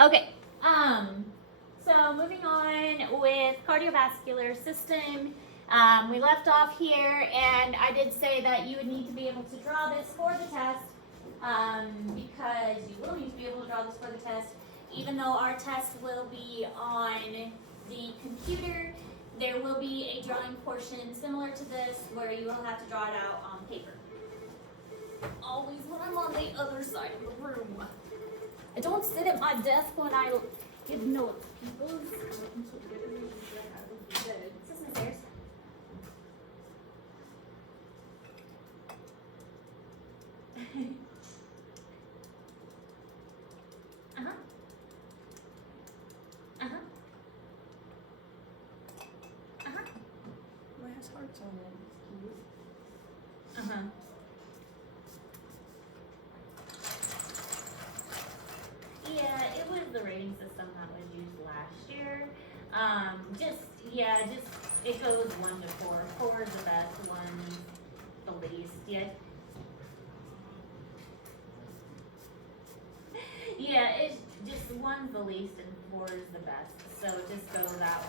Okay. So moving on with cardiovascular system. We left off here, and I did say that you would need to be able to draw this for the test, because you will need to be able to draw this for the test. Even though our test will be on the computer, there will be a drawing portion similar to this where you will have to draw it out on paper. Always when I'm on the other side of the room. I don't sit at my desk when I give notes. Is this my stairs? Uh-huh. Uh-huh. Uh-huh. Well, it has hearts on it. It's cute. Uh-huh. Yeah, it was the rating system that was used last year. Just it goes 1 to 4. 4 is the best, 1 the least. Yeah. Yeah, it's just 1's the least and 4 is the best. So it just goes out.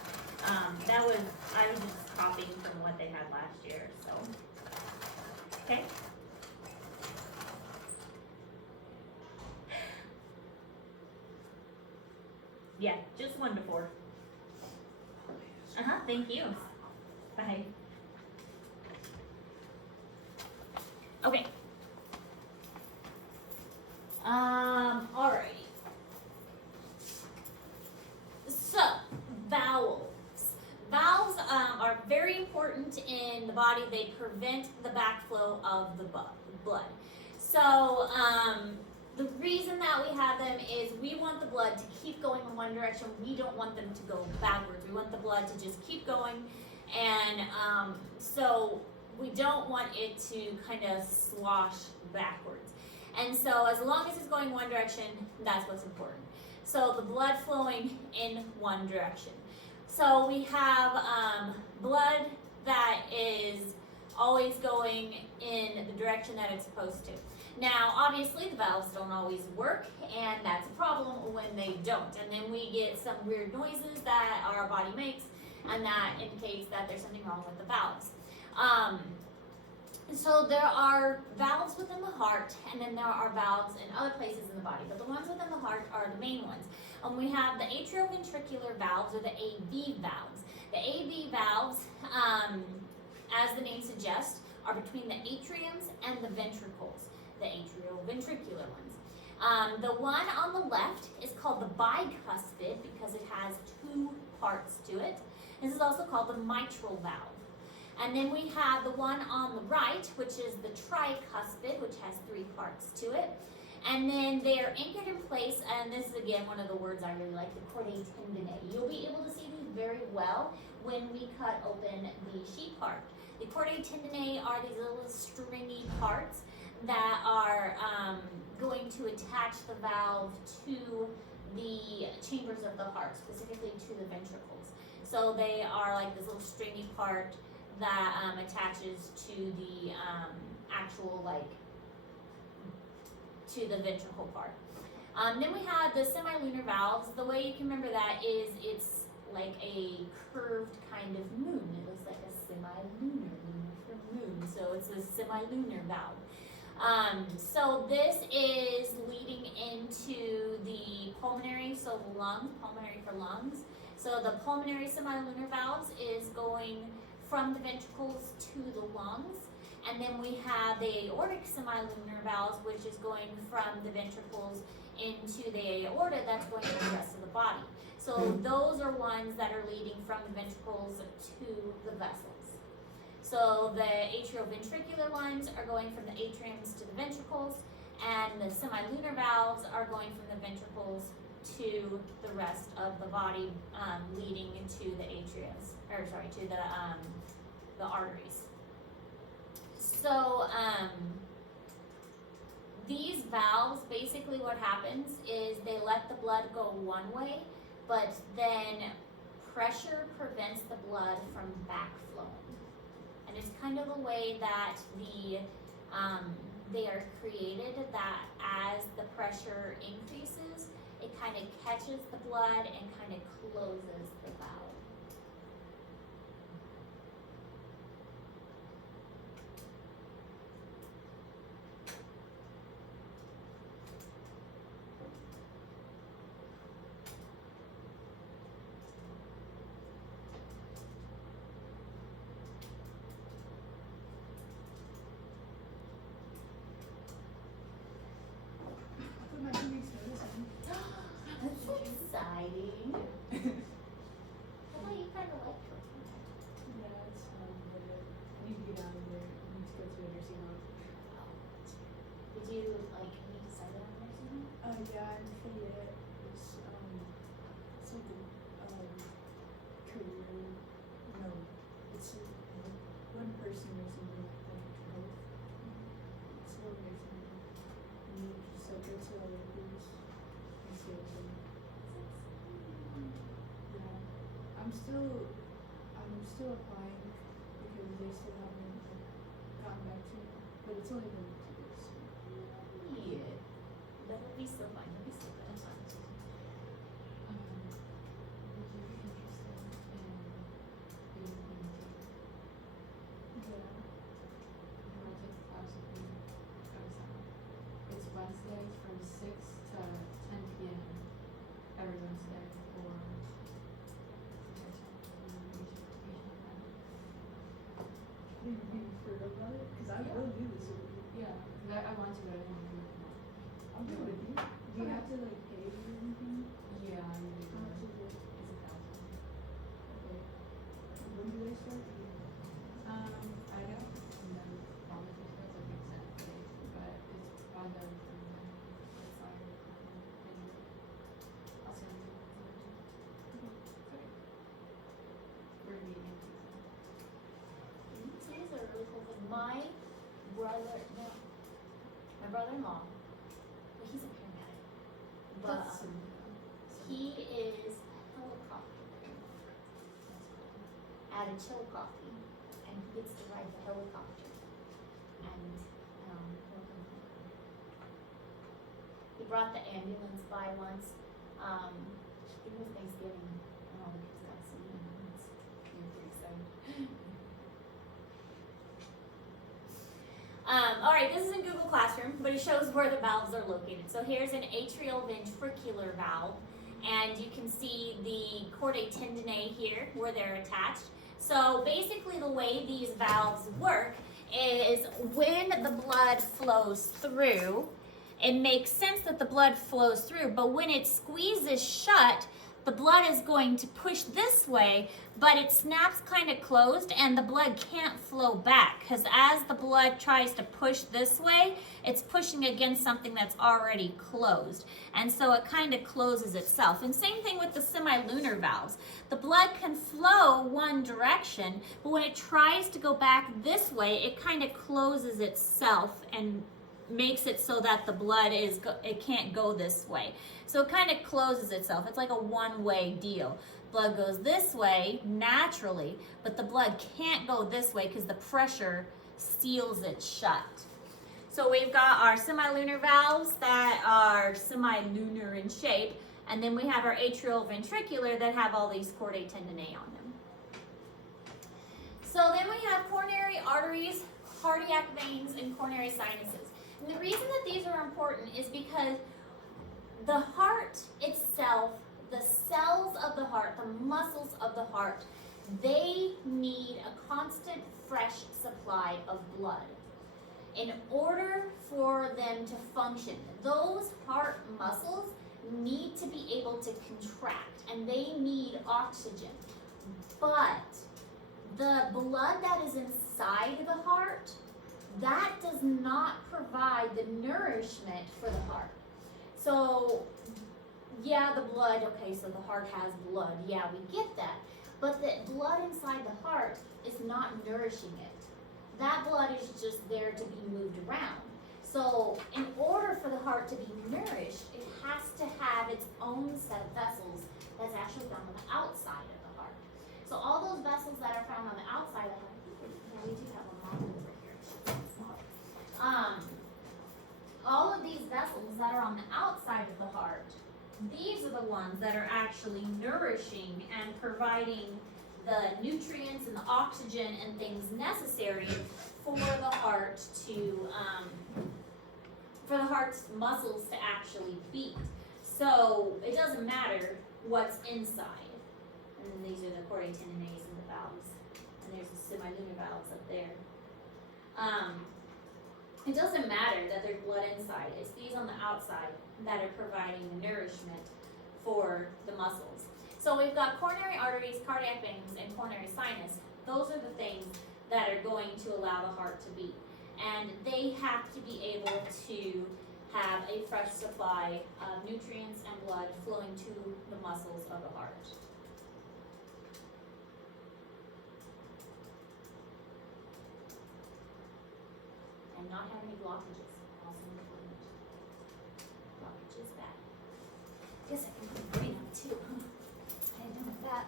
I was just copying from what they had last year. So okay. Yeah, just 1 to 4. Uh-huh, thank you. Bye. Okay. Alrighty. So, vowels. Vowels are very important in the body. They prevent the backflow of the blood. So, the reason that we have them is we want the blood to keep going in one direction. We don't want them to go backwards. We want the blood to just keep going. And so we don't want it to kind of slosh backwards. And so as long as it's going one direction, that's what's important. So the blood flowing in one direction. So we have blood that is always going in the direction that it's supposed to. Now, obviously, the valves don't always work, and that's a problem when they don't. And then we get some weird noises that our body makes, and that indicates that there's something wrong with the valves. So there are valves within the heart, and then there are valves in other places in the body. But the ones within the heart are the main ones. And we have the atrioventricular valves, or the AV valves. The AV valves, as the name suggests, are between the atriums and the ventricles, the atrioventricular ones. The one on the left is called the bicuspid because it has 2 parts to it. This is also called the mitral valve. And then we have the one on the right, which is the tricuspid, which has 3 parts to it. And then they are anchored in place, and this is again one of the words I really like, the chordae tendineae. You'll be able to see these very well when we cut open the sheep heart. The chordae tendineae are these little stringy parts that are going to attach the valve to the chambers of the heart, specifically to the ventricles. So they are like this little stringy part that attaches to the actual, like, to the ventricle part. Then we have the semilunar valves. The way you can remember that is it's like a curved kind of moon. It looks like a semilunar moon, so it's a semilunar valve. So this is leading into the pulmonary, so lungs, pulmonary for lungs. So the pulmonary semilunar valves is going from the ventricles to the lungs. And then we have the aortic semilunar valves, which is going from the ventricles into the aorta that's going to the rest of the body. So those are ones that are leading from the ventricles to the vessels. So the atrioventricular ones are going from the atriums to the ventricles, and the semilunar valves are going from the ventricles to the rest of the body, leading to the atriums, or sorry, to the arteries. So these valves, basically what happens is they let the blood go one way, but then pressure prevents the blood from backflowing. And it's kind of the way that they are created, that as the pressure increases, it kind of catches the blood and kind of closes the valve. I put my 2 weeks notice in. That's exciting. I thought you kind of liked working there. Yeah, it's fun, but I need to get out of there. I need to go to a nursing home. Did you like have you decided on nursing home? Yeah, I'm Fayette. It's something career. No, it's one person nursing home like health. It's a little nursing home. And you just like go to other groups and see what they. Yeah, I'm still applying because they still haven't like, gotten back to me. But it's only been 2 weeks. Yeah. That'll be so fun. That'll be so fun. Would you be interested in being a Yeah. You want to take a class with me every summer? It's Wednesdays from 6 to 10 p.m. every Wednesday for Have you heard about it? Because I Yeah. will do this with you. yeah, 'cause I want to, but I don't want to do it tomorrow. I'll do it with you. Do you have to like pay or anything? Yeah, I need to How do much it. is it? It's 1,000. Okay. When do they start? I don't know volunteer starts like exact dates, but it's by the website. I'll send you. Okay. We're meeting in Tucson. These are really cool things. My brother-in-law, well, he's a paramedic, but That's he is a helicopter at a Chillicothe, and he gets to ride the helicopter. And he brought the ambulance by once. I think it was Thanksgiving, and all the kids got to see him. And he was pretty excited. All right, this isn't Google Classroom, but it shows where the valves are located. So here's an atrioventricular valve, and you can see the chordae tendineae here where they're attached. So basically the way these valves work is when the blood flows through, it makes sense that the blood flows through, but when it squeezes shut, the blood is going to push this way, but it snaps kind of closed and the blood can't flow back because as the blood tries to push this way, it's pushing against something that's already closed. And so it kind of closes itself. And same thing with the semilunar valves. The blood can flow one direction, but when it tries to go back this way, it kind of closes itself and makes it so that the blood it can't go this way. So it kind of closes itself. It's like a one-way deal. Blood goes this way naturally, but the blood can't go this way because the pressure seals it shut. So we've got our semilunar valves that are semilunar in shape, and then we have our atrioventricular that have all these chordae tendineae on them. So then we have coronary arteries, cardiac veins, and coronary sinuses. And the reason that these are important is because the heart itself, the cells of the heart, the muscles of the heart, they need a constant fresh supply of blood. In order for them to function, those heart muscles need to be able to contract and they need oxygen. But the blood that is inside the heart, that does not provide the nourishment for the heart. So, yeah, the blood, okay, so the heart has blood. Yeah, we get that. But the blood inside the heart is not nourishing it. That blood is just there to be moved around. So, in order for the heart to be nourished, it has to have its own set of vessels that's actually found on the outside of the heart. So, all those vessels that are found on the outside of the heart, yeah, we do have a model over here. All of these vessels that are on the outside of the heart, these are the ones that are actually nourishing and providing the nutrients and the oxygen and things necessary for the heart to, for the heart's muscles to actually beat. So it doesn't matter what's inside. And then these are the chordae tendineae and the valves. And there's the semilunar valves up there. It doesn't matter that there's blood inside. It's these on the outside that are providing the nourishment for the muscles. So we've got coronary arteries, cardiac veins, and coronary sinus. Those are the things that are going to allow the heart to beat. And they have to be able to have a fresh supply of nutrients and blood flowing to the muscles of the heart. And not have any blockages, also important. Blockage is bad. Guess I can put green up too. I didn't know that.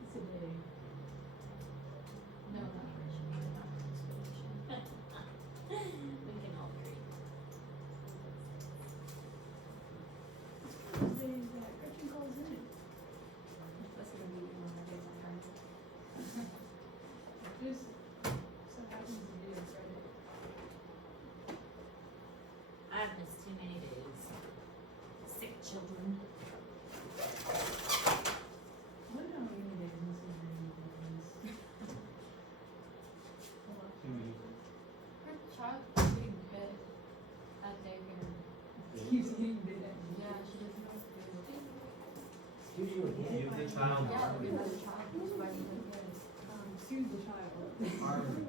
It's a day. No, not Richard, not constellation. We can all agree. Those days that Gretchen calls in. That's gonna be one of my days on Friday. Just so happens to be a Friday. I've missed too many days. Sick children. I don't know how many days this is really days. Her child keeps getting bit at daycare. Keeps getting bit at me. Yeah, she doesn't know what to do. Excuse you again. Give the child Yeah, we had a child who's fighting with kids. Soothe the child. armor.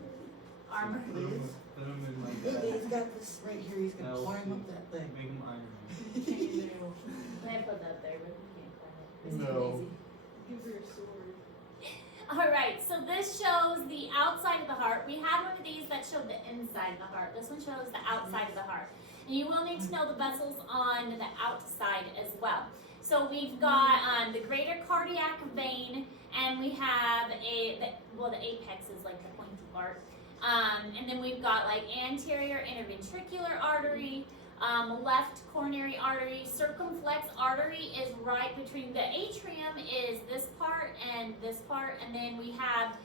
Armor. Put him in like Look, that. he's got this right here, he's gonna That'll climb up see. that thing. Make him Iron Man. I put that there, but you can't find it. No. Give her a sword. Alright, so this shows the outside of the heart. We had one of these that showed the inside of the heart. This one shows the outside of the heart. And you will need to know the vessels on the outside as well. So we've got the greater cardiac vein, and we have the apex is like the pointy part. And then we've got like anterior interventricular artery, left coronary artery, circumflex artery is right between the atrium is this part, and then we have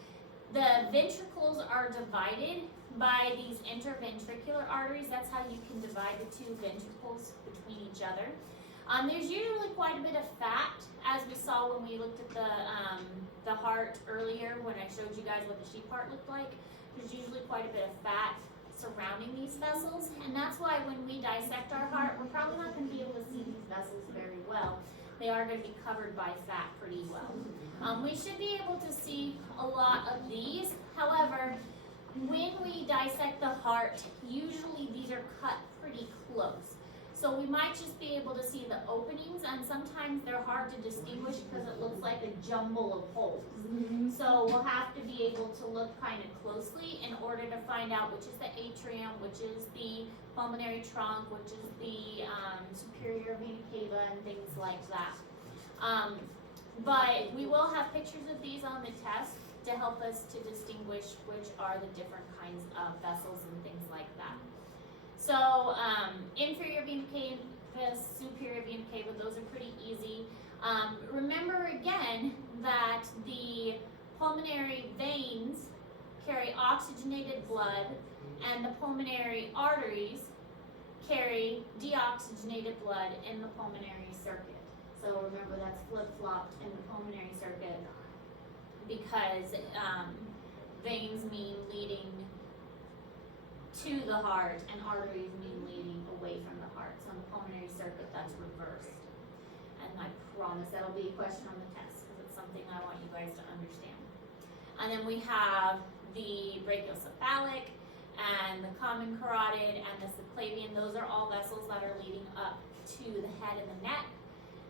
the ventricles are divided by these interventricular arteries. That's how you can divide the two ventricles between each other. There's usually quite a bit of fat, as we saw when we looked at the heart earlier, when I showed you guys what the sheep heart looked like. There's usually quite a bit of fat surrounding these vessels, and that's why when we dissect our heart, we're probably not going to be able to see these vessels very well. They are going to be covered by fat pretty well. We should be able to see a lot of these. However, when we dissect the heart, usually these are cut pretty close. So we might just be able to see the openings, and sometimes they're hard to distinguish because it looks like a jumble of holes. So we'll have to be able to look kind of closely in order to find out which is the atrium, which is the pulmonary trunk, which is the superior vena cava, and things like that. But we will have pictures of these on the test to help us to distinguish which are the different kinds of vessels and things like that. So inferior vena cava, superior vena cava, those are pretty easy. Remember again that the pulmonary veins carry oxygenated blood, and the pulmonary arteries carry deoxygenated blood in the pulmonary circuit. So remember, that's flip-flopped in the pulmonary circuit. because veins mean leading to the heart and arteries mean leading away from the heart. So on the pulmonary circuit, that's reversed. And I promise that'll be a question on the test because it's something I want you guys to understand. And then we have the brachiocephalic and the common carotid and the subclavian. Those are all vessels that are leading up to the head and the neck.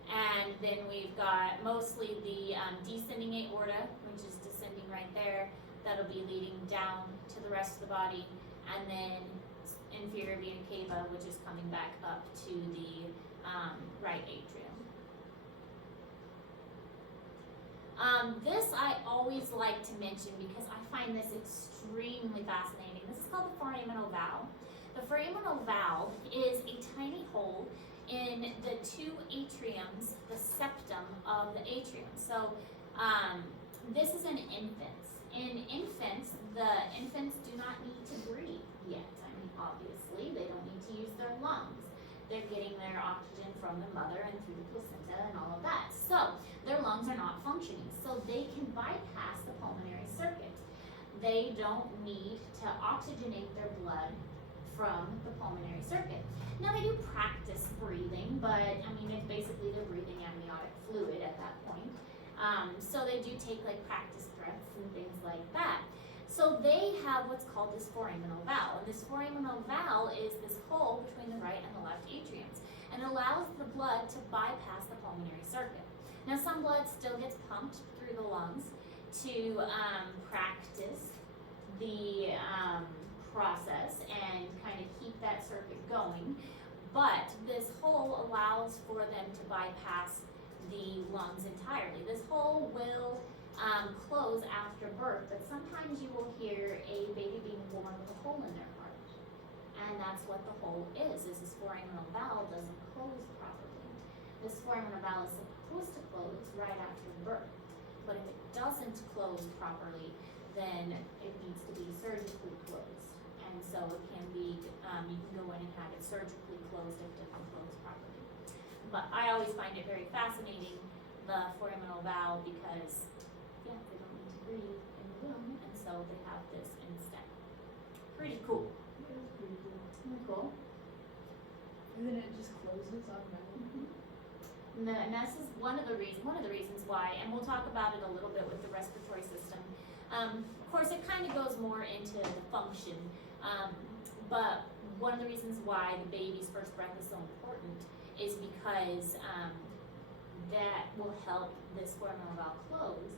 And then we've got mostly the descending aorta, which is descending right there. That'll be leading down to the rest of the body. And then inferior vena cava, which is coming back up to the right atrium. This I always like to mention because I find this extremely fascinating. This is called the foraminal valve. The foraminal valve is a tiny hole in the two atriums, the septum of the atrium. So this is in infants. In infants, the infants do not need to breathe yet. I mean, obviously, they don't need to use their lungs. They're getting their oxygen from the mother and through the placenta and all of that. So their lungs are not functioning. So they can bypass the pulmonary circuit. They don't need to oxygenate their blood from the pulmonary circuit. Now they do practice breathing, but I mean, it's basically they're breathing amniotic fluid at that point. So they do take like practice breaths and things like that. So they have what's called this foraminal valve. And this foraminal valve is this hole between the right and the left atriums. And it allows the blood to bypass the pulmonary circuit. Now some blood still gets pumped through the lungs to practice the process and kind of keep that circuit going. But this hole allows for them to bypass the lungs entirely. This hole will close after birth, but sometimes you will hear a baby being born with a hole in their heart. And that's what the hole is this foraminal valve doesn't close properly. This foraminal valve is supposed to close right after birth. But if it doesn't close properly, then it needs to be surgically closed. And so it can be, you can go in and have it surgically closed if it doesn't close properly. But I always find it very fascinating, the foraminal valve, because yeah, they don't need to breathe in the womb, and so they have this instead. Pretty cool. Yeah, that's pretty cool. Isn't it cool? And then it just closes automatically. And this is one of the reasons why, and we'll talk about it a little bit with the respiratory system. Of course, it kind of goes more into the function, but one of the reasons why the baby's first breath is so important is because that will help this foraminal valve close,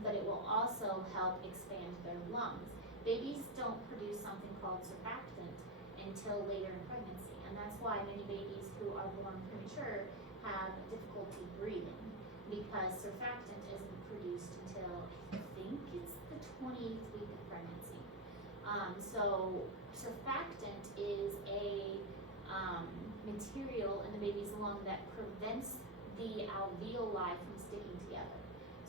but it will also help expand their lungs. Babies don't produce something called surfactant until later in pregnancy, and that's why many babies who are born premature have difficulty breathing, because surfactant isn't produced until, I think it's the 28th week of pregnancy. So surfactant is a material in the baby's lung that prevents the alveoli from sticking together.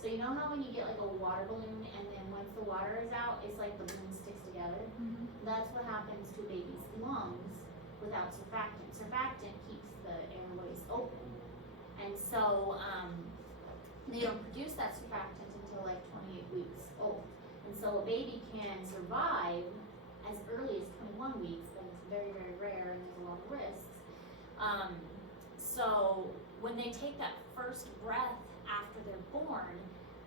So you know how when you get like a water balloon and then once the water is out, it's like the balloon sticks together? That's what happens to a baby's lungs without surfactant. Surfactant keeps the airways open. And so they don't produce that surfactant until like 28 weeks old. And so a baby can survive as early as 21 weeks, but it's very, very rare and there's a lot of risks. So when they take that first breath after they're born,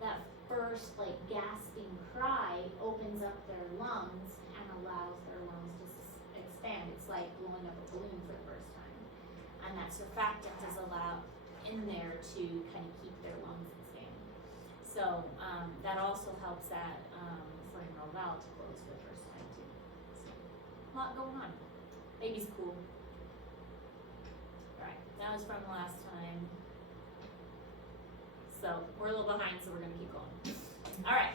that first like gasping cry opens up their lungs and allows their lungs to expand. It's like blowing up a balloon for the first time. And that surfactant is allowed in there to kind of keep their lungs expanding. So that also helps that foraminal valve to close for the first time too. So, a lot going on. Baby's cool. Alright, that was from last time. So we're a little behind, so we're gonna keep going. Alright,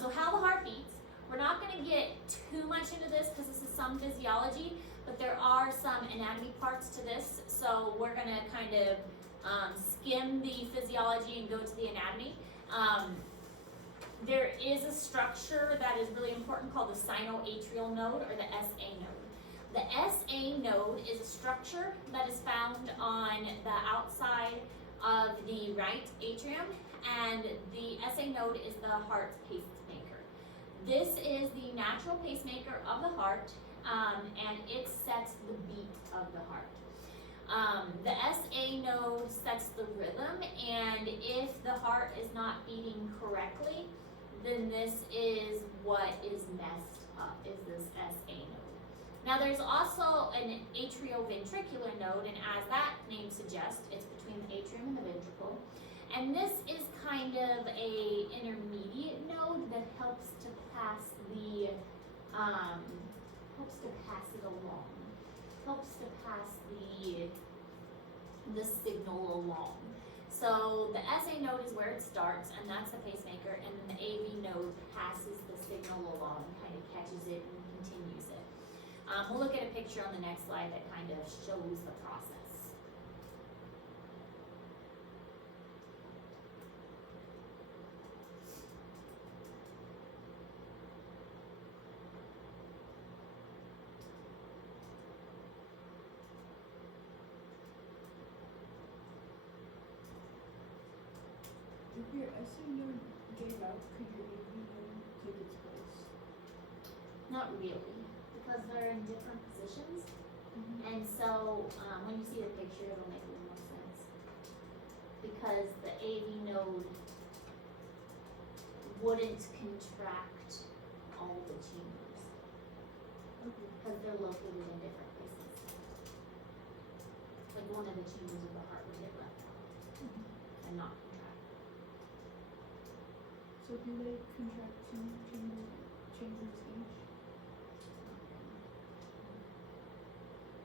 so how the heart beats. We're not gonna get too much into this because this is some physiology, but there are some anatomy parts to this. So we're gonna kind of skim the physiology and go to the anatomy. There is a structure that is really important called the sinoatrial node, or the SA node. The SA node is a structure that is found on the outside of the right atrium, and the SA node is the heart's pacemaker. This is the natural pacemaker of the heart, and it sets the beat of the heart. The SA node sets the rhythm, and if the heart is not beating correctly, then this is what is messed up, is this SA node. Now there's also an atrioventricular node, and as that name suggests, it's between the atrium and the ventricle. And this is kind of a intermediate node that helps to pass the, helps to pass it along. Helps to pass the signal along. So the SA node is where it starts, and that's the pacemaker, and then the AV node passes the signal along, kind of catches it and continues it. We'll look at a picture on the next slide that kind of shows the process. If your SA node gave out, could your AV node take its place? Not really, because they're in different positions. And so, when you see the picture, it'll make a little more sense. Because the AV node wouldn't contract all the chambers, Okay. because they're located in different places. Like one of the chambers of the heart would get left out and not contract. So do they contract two chambers each?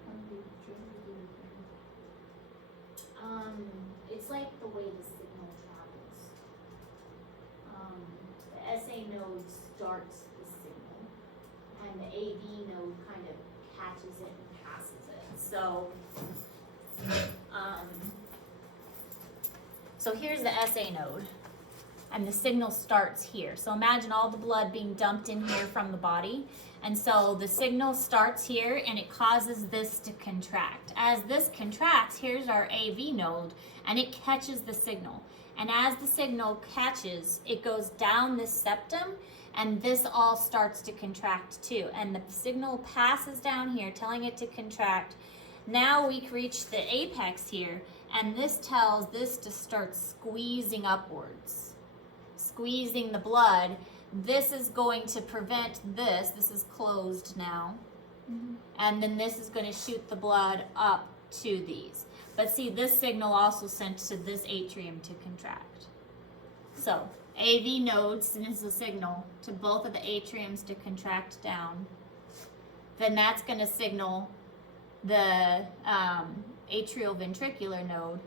How many chambers do they contract? It's like the way the signal travels. The SA node starts the signal, and the AV node kind of catches it and passes it. So here's the SA node, and the signal starts here. So imagine all the blood being dumped in here from the body. And so the signal starts here, and it causes this to contract. As this contracts, here's our AV node, and it catches the signal. And as the signal catches, it goes down this septum, and this all starts to contract too. And the signal passes down here, telling it to contract. Now we reach the apex here, and this tells this to start squeezing upwards, squeezing the blood. This is going to prevent this. This is closed now. And then this is going to shoot the blood up to these. But see, this signal also sent to this atrium to contract. So AV node sends the signal to both of the atriums to contract down. Then that's going to signal the atrioventricular node.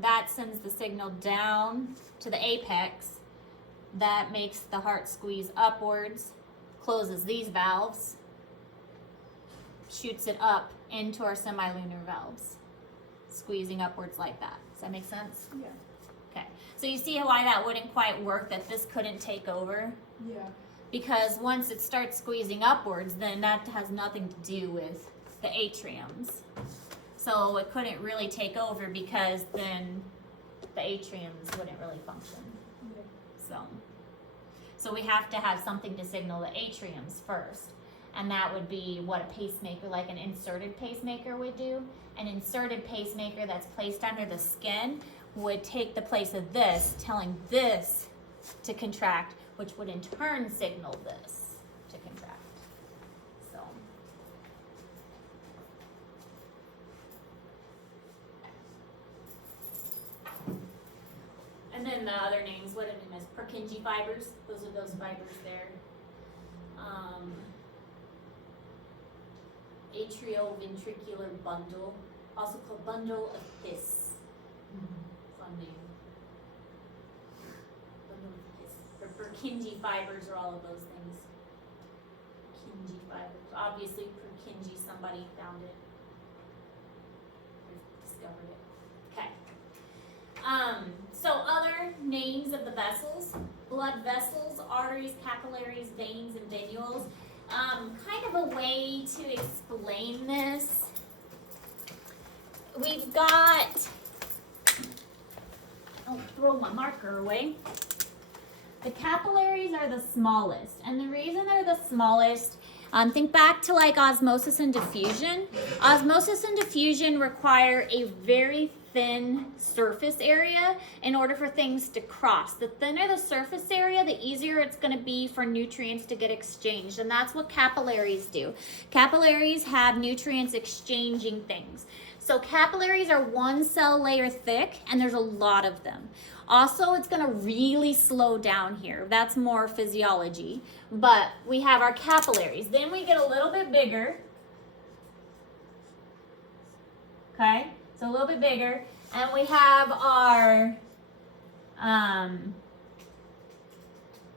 That sends the signal down to the apex. That makes the heart squeeze upwards, closes these valves, shoots it up into our semilunar valves, squeezing upwards like that. Does that make sense? Yeah. Okay. So you see why that wouldn't quite work, that this couldn't take over? Yeah. Because once it starts squeezing upwards, then that has nothing to do with the atriums. So it couldn't really take over, because then the atriums wouldn't really function. Yeah. So we have to have something to signal the atriums first. And that would be what a pacemaker, like an inserted pacemaker would do. An inserted pacemaker that's placed under the skin would take the place of this, telling this to contract, which would in turn signal this to contract. So. And then the other names, what are them as Purkinje fibers? Those are those fibers there. Atrioventricular bundle, also called bundle of His. Fun name. Bundle of His. Or Purkinje fibers are all of those things. Purkinje fibers. Obviously, Purkinje, somebody found it. Or discovered it. Okay. So other names of the vessels: blood vessels, arteries, capillaries, veins, and venules. Kind of a way to explain this. We've got Don't throw my marker away. The capillaries are the smallest, and the reason they're the smallest, think back to like osmosis and diffusion. Osmosis and diffusion require a very thin surface area in order for things to cross. The thinner the surface area, the easier it's going to be for nutrients to get exchanged, and that's what capillaries do. Capillaries have nutrients exchanging things. So capillaries are one cell layer thick, and there's a lot of them. Also, it's going to really slow down here. That's more physiology. But we have our capillaries. Then we get a little bit bigger. Okay? So a little bit bigger. And we have our arteries.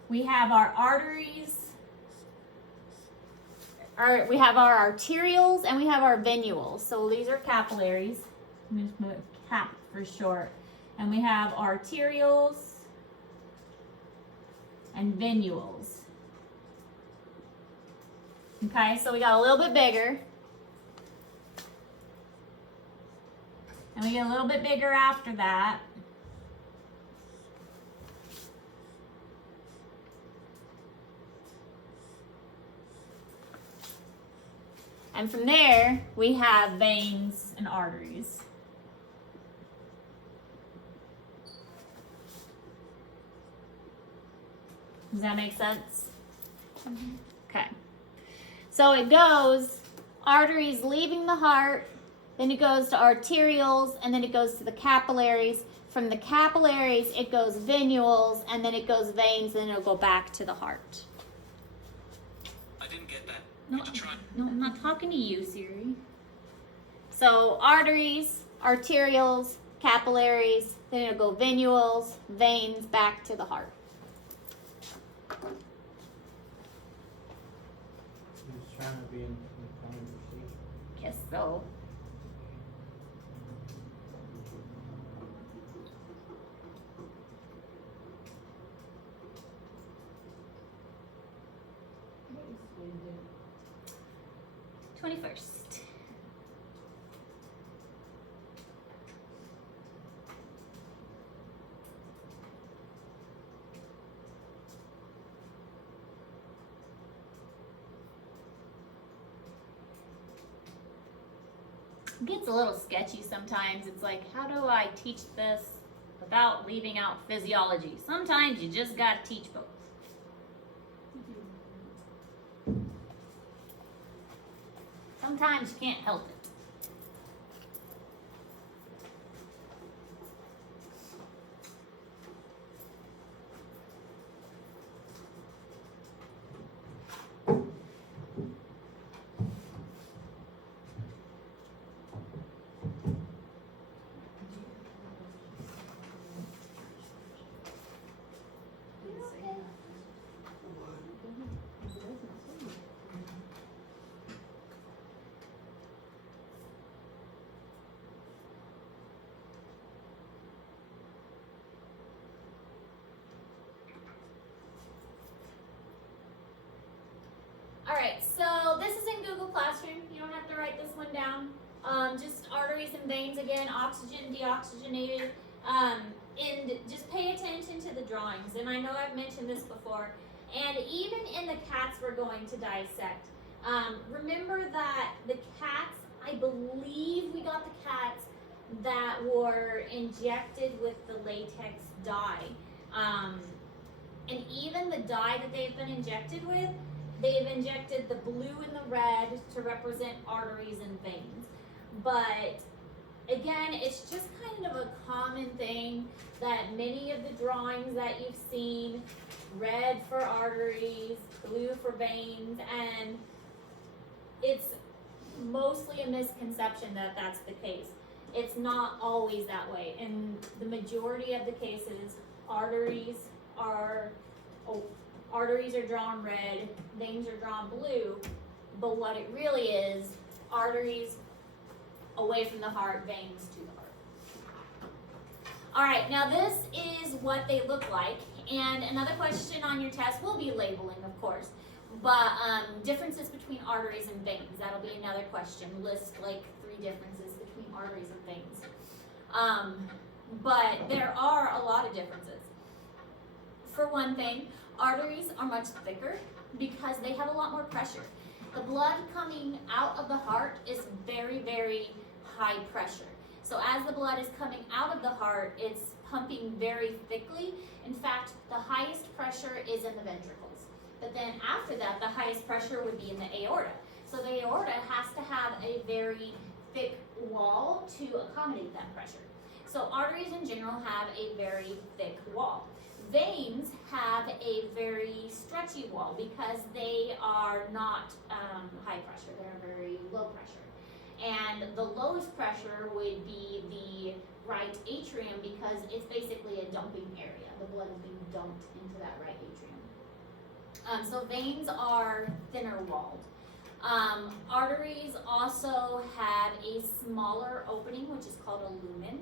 We have our arterioles and we have our venules. So these are capillaries. I'm just going to put cap for short. And we have arterioles and venules. Okay, so we got a little bit bigger. And we get a little bit bigger after that. And from there, we have veins and arteries. Does that make sense? Okay. So it goes arteries leaving the heart, then it goes to arterioles, and then it goes to the capillaries. From the capillaries, it goes venules, and then it goes veins, and then it'll go back to the heart. I didn't get that. No, Could you try? no, I'm not talking to you, Siri. So arteries, arterioles, capillaries, then it'll go venules, veins, back to the heart. He's trying to be in the conversation. Guess so. What is Sweden? 21st. It gets a little sketchy sometimes. It's like, how do I teach this without leaving out physiology? Sometimes you just gotta teach both. Sometimes you can't help it. Alright, so this is in Google Classroom. You don't have to write this one down. Just arteries and veins again, oxygen, deoxygenated. And just pay attention to the drawings. And I know I've mentioned this before. And even in the cats we're going to dissect, remember that the cats, I believe we got the cats that were injected with the latex dye. And even the dye that they've been injected with, they've injected the blue and the red to represent arteries and veins. But again, it's just kind of a common thing that many of the drawings that you've seen, red for arteries, blue for veins, and it's mostly a misconception that that's the case. It's not always that way. In the majority of the cases, arteries are drawn red, veins are drawn blue, but what it really is, arteries away from the heart, veins to the heart. All right, now this is what they look like, and another question on your test will be labeling, of course, but differences between arteries and veins, that'll be another question. List like 3 differences between arteries and veins. but there are a lot of differences. For one thing, arteries are much thicker because they have a lot more pressure. The blood coming out of the heart is very, very high pressure. So as the blood is coming out of the heart, it's pumping very thickly. In fact, the highest pressure is in the ventricles. But then after that, the highest pressure would be in the aorta. So the aorta has to have a very thick wall to accommodate that pressure. So arteries in general have a very thick wall. Veins have a very stretchy wall because they are not high pressure, they're very low pressure. And the lowest pressure would be the right atrium because it's basically a dumping area. The blood is being dumped into that right atrium. So veins are thinner walled. Arteries also have a smaller opening, which is called a lumen,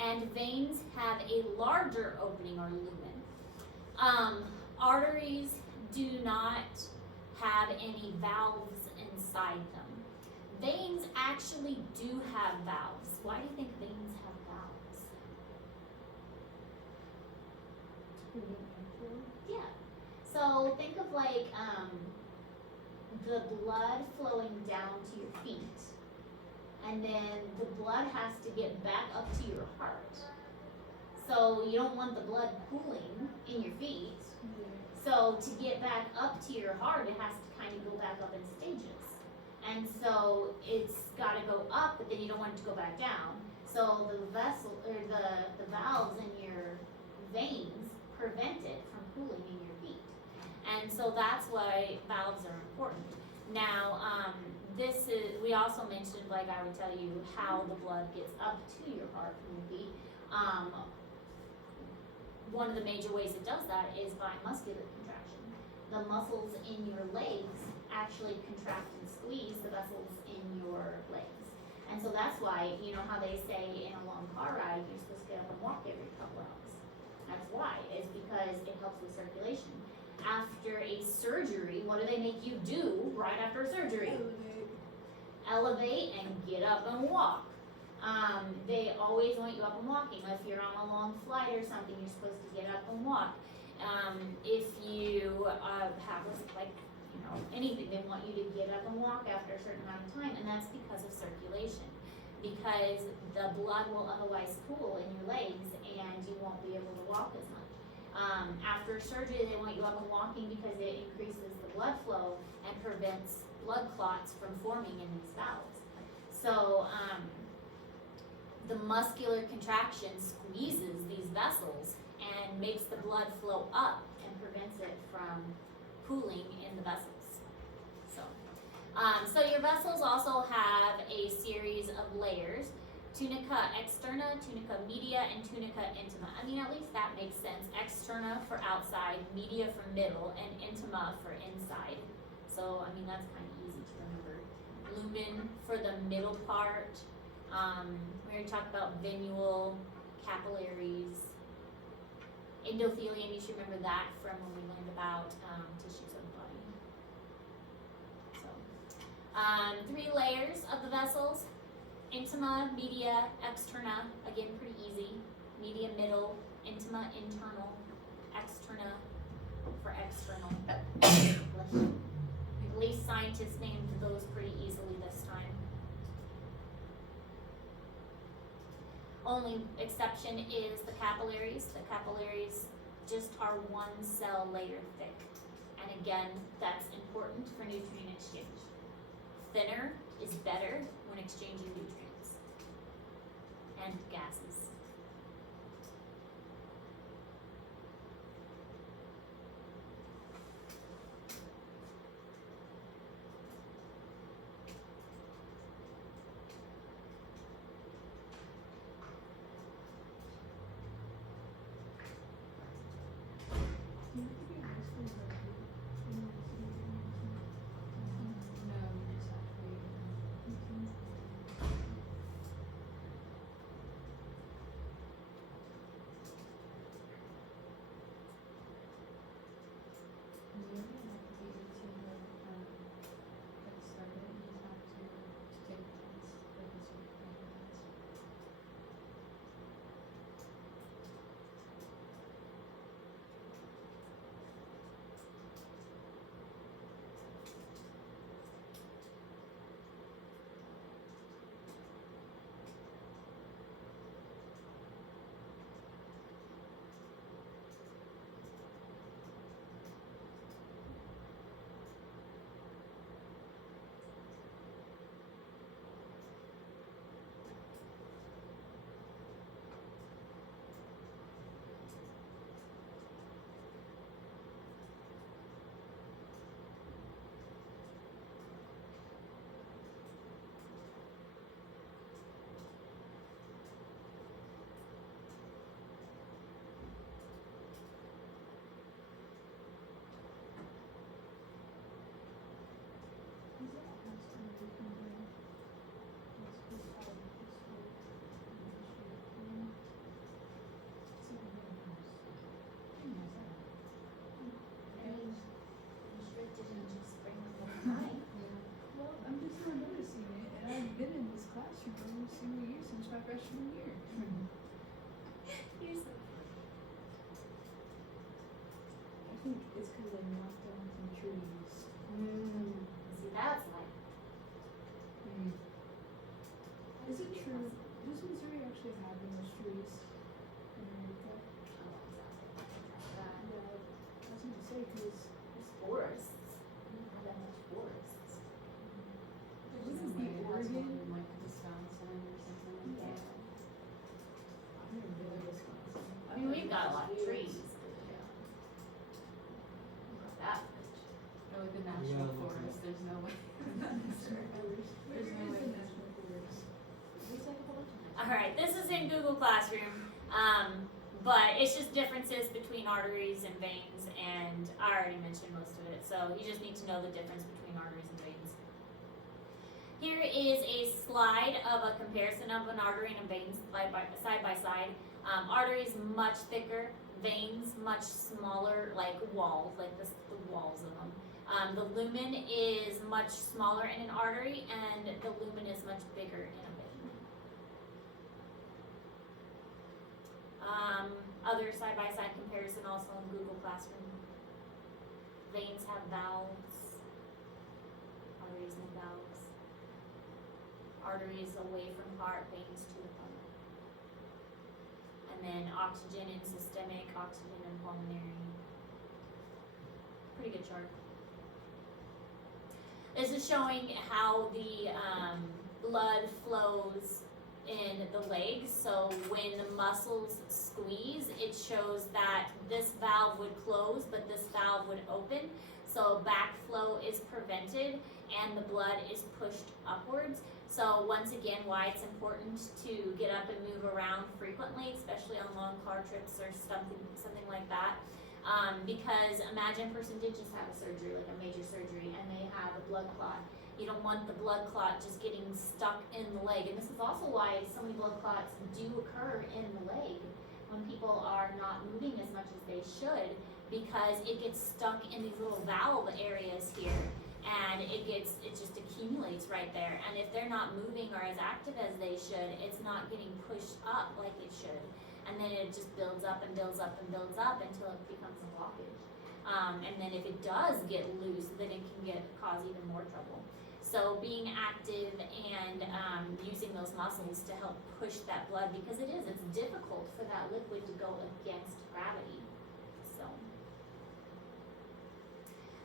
and veins have a larger opening or lumen. Arteries do not have any valves inside them. Veins actually do have valves. Why do you think veins have valves? Yeah. So think of like the blood flowing down to your feet, and then the blood has to get back up to your heart. So you don't want the blood pooling in your feet. So to get back up to your heart, it has to kind of go back up in stages. And so it's got to go up, but then you don't want it to go back down. So the vessel or the valves in your veins prevent it from pooling in your feet. And so that's why valves are important. Now, we also mentioned, like I would tell you, how the blood gets up to your heart from your feet. One of the major ways it does that is by muscular contraction. The muscles in your legs actually contract and squeeze the vessels in your legs. And so that's why, you know how they say in a long car ride, you're supposed to get up and walk every couple hours. That's why, is because it helps with circulation. After a surgery, what do they make you do right after surgery? Elevate and get up and walk. They always want you up and walking. If you're on a long flight or something, you're supposed to get up and walk. If you have like, you know, anything, they want you to get up and walk after a certain amount of time, and that's because of circulation. Because the blood will otherwise pool in your legs, and you won't be able to walk as much. After surgery, they want you up and walking because it increases the blood flow and prevents blood clots from forming in these valves. So the muscular contraction squeezes these vessels and makes the blood flow up and prevents it from pooling in the vessels. So your vessels also have a series of layers: tunica externa, tunica media, and tunica intima. I mean, at least that makes sense. Externa for outside, media for middle, and intima for inside. So, I mean, that's kind of easy to remember. Lumen for the middle part. We already talked about venule, capillaries. Endothelium, you should remember that from when we learned about tissues of the body. So, 3 layers of the vessels: intima, media, externa. Again, pretty easy. Media, middle; intima, internal; externa for external. At least scientists named those pretty easily this time. Only exception is the capillaries. The capillaries just are 1 cell layer thick. And again, that's important for nutrient exchange. Thinner is better when exchanging nutrients and gases. No, it's actually, freshman year. You're so I think it's cause I knocked down some trees. See, that's like. Is it true, does Missouri actually have the most trees in America? That. Yeah, I was gonna say, cause There's forests. We don't have that much forests. This is Somewhere the it has Oregon. one in like Wisconsin or something like that. I've never been to Wisconsin. I mean, we've got a lot of trees. Yeah. Not that much. Or like the Yeah, national look at forest, there's no way. There's no way. national forest. There's like a whole bunch of them. All right, this is in Google Classroom, but it's just differences between arteries and veins, and I already mentioned most of it, so you just need to know the difference between arteries and veins. Here is a slide of a comparison of an artery and a vein side by side. Arteries much thicker, veins much smaller, like walls, like the walls of them. The lumen is much smaller in an artery, and the lumen is much bigger in a vein. Other side-by-side comparison also in Google Classroom. Veins have valves. Arteries and valves. Arteries away from heart, veins to the heart. And then oxygen and systemic, oxygen and pulmonary. Pretty good chart. This is showing how the blood flows in the legs. So when the muscles squeeze, it shows that this valve would close, but this valve would open. So backflow is prevented and the blood is pushed upwards. So once again, why it's important to get up and move around frequently, especially on long car trips or something like that. Because imagine a person did just have a surgery, like a major surgery, and they have a blood clot. You don't want the blood clot just getting stuck in the leg. And this is also why so many blood clots do occur in the leg when people are not moving as much as they should, because it gets stuck in these little valve areas here, and it just accumulates right there. And if they're not moving or as active as they should, it's not getting pushed up like it should. And then it just builds up and builds up and builds up until it becomes a blockage. And then if it does get loose, then it can cause even more trouble. So being active and using those muscles to help push that blood, because it's difficult for that liquid to go against gravity. So.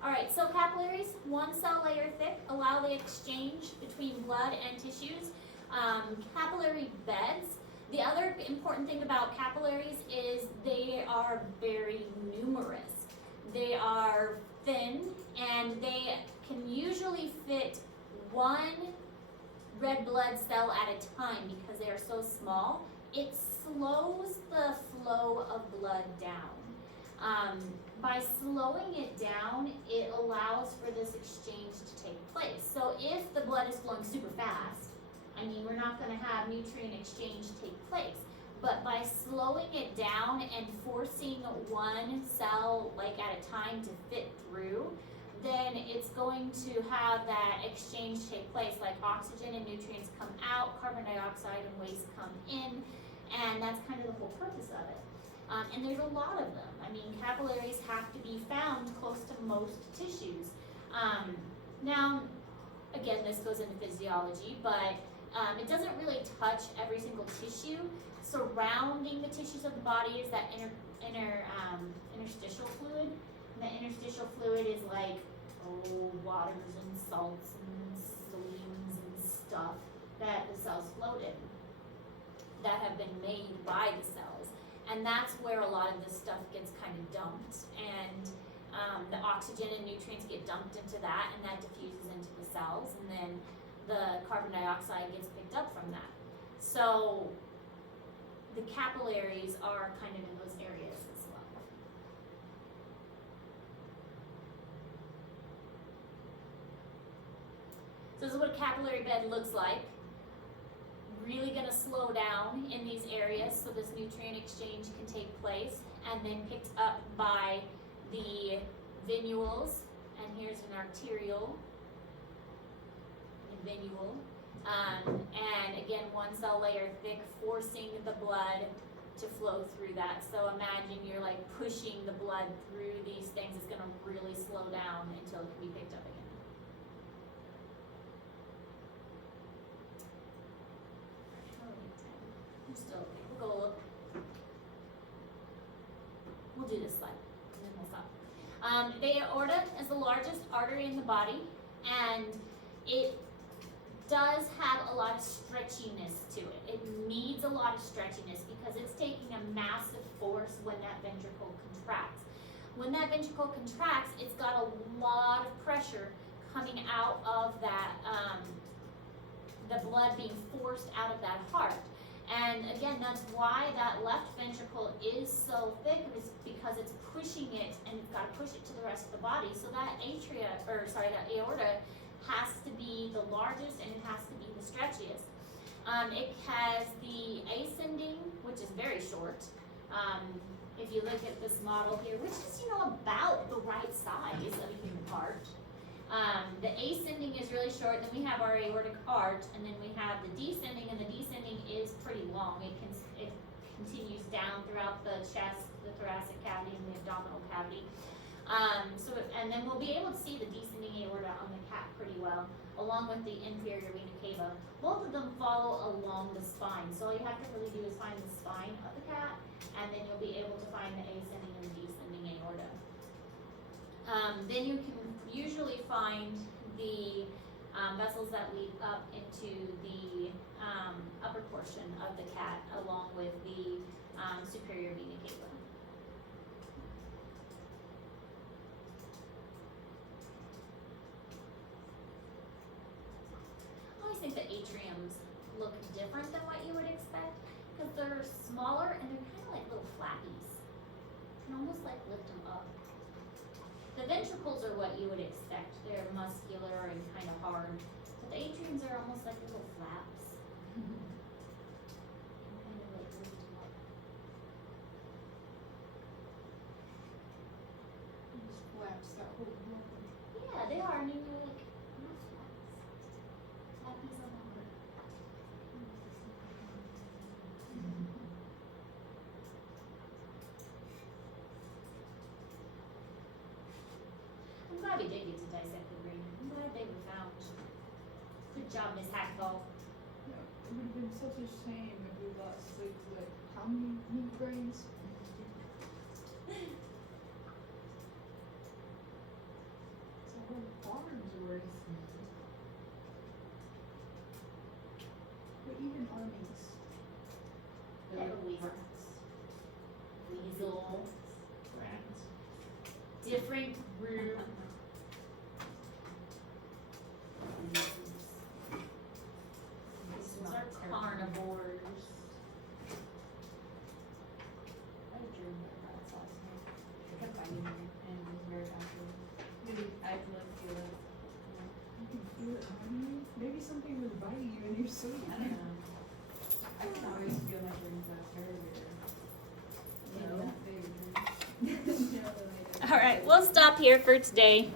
Alright, so capillaries, one cell layer thick, allow the exchange between blood and tissues. Capillary beds. The other important thing about capillaries is they are very numerous. They are thin, and they can usually fit one red blood cell at a time because they are so small. It slows the flow of blood down. By slowing it down, it allows for this exchange to take place. So if the blood is flowing super fast, we're not going to have nutrient exchange take place. But by slowing it down and forcing one cell at a time to fit through, then it's going to have that exchange take place, like oxygen and nutrients come out, carbon dioxide and waste come in, and that's kind of the whole purpose of it. And there's a lot of them. Capillaries have to be found close to most tissues. Now, again, this goes into physiology, but it doesn't really touch every single tissue. Surrounding the tissues of the body is that interstitial fluid. And the interstitial fluid is like waters and salts and sodiums and stuff that the cells float in, that have been made by the cells. And that's where a lot of this stuff gets kind of dumped. And the oxygen and nutrients get dumped into that, and that diffuses into the cells, and then the carbon dioxide gets picked up from that. So the capillaries are kind of in those areas as well. So this is what a capillary bed looks like. Really going to slow down in these areas so this nutrient exchange can take place, and then picked up by the venules. And here's an arteriole, and venule. And again, one cell layer thick, forcing the blood to flow through that. So imagine you're like pushing the blood through these things. It's gonna really slow down until it can be picked up again. I'm still okay. We'll go. We'll do this slide and then we'll stop. The aorta is the largest artery in the body, and it does have a lot of stretchiness to it. It needs a lot of stretchiness because it's taking a massive force when that ventricle contracts. When that ventricle contracts, it's got a lot of pressure coming out of that, the blood being forced out of that heart. And again, that's why that left ventricle is so thick, is because it's pushing it, and it's got to push it to the rest of the body. So that that aorta has to be the largest, and it has to be the stretchiest. It has the ascending, which is very short. If you look at this model here, which is, about the right size of a human heart. The ascending is really short, then we have our aortic arch, and then we have the descending, and the descending is pretty long. It continues down throughout the chest, the thoracic cavity, and the abdominal cavity. And then we'll be able to see the descending aorta on the cat pretty well, along with the inferior vena cava. Both of them follow along the spine, so all you have to really do is find the spine of the cat, and then you'll be able to find the ascending and the descending aorta. Then you can usually find the vessels that lead up into the upper portion of the cat, along with the superior vena cava. I always think the atriums look different than what you would expect, because they're smaller and they're kind of like little flappies. You can almost like lift them up. The ventricles are what you would expect. They're muscular and kind of hard. But the atriums are almost like little flaps. You can kind of like lift them up. These flaps that hold them open. Yeah, they are. And you're like, not flaps. Flappies on the heart. I'm glad we did get to dissect the brain. I'm glad they were found. Good job, Miss Hackball. Yeah, it would have been such a shame if we lost like how many meat brains? It's a whole farm's worth. But even armies. Weasel. Different group. These are carnivores. I had a dream about rats last night. They kept biting me, and it was very awkward. I could like feel it. You can feel it on you. Maybe something was biting you and you're so I don't know. I can always feel my dreams that terrible. No. Not big dreams. No, I don't. All right, we'll stop here for today.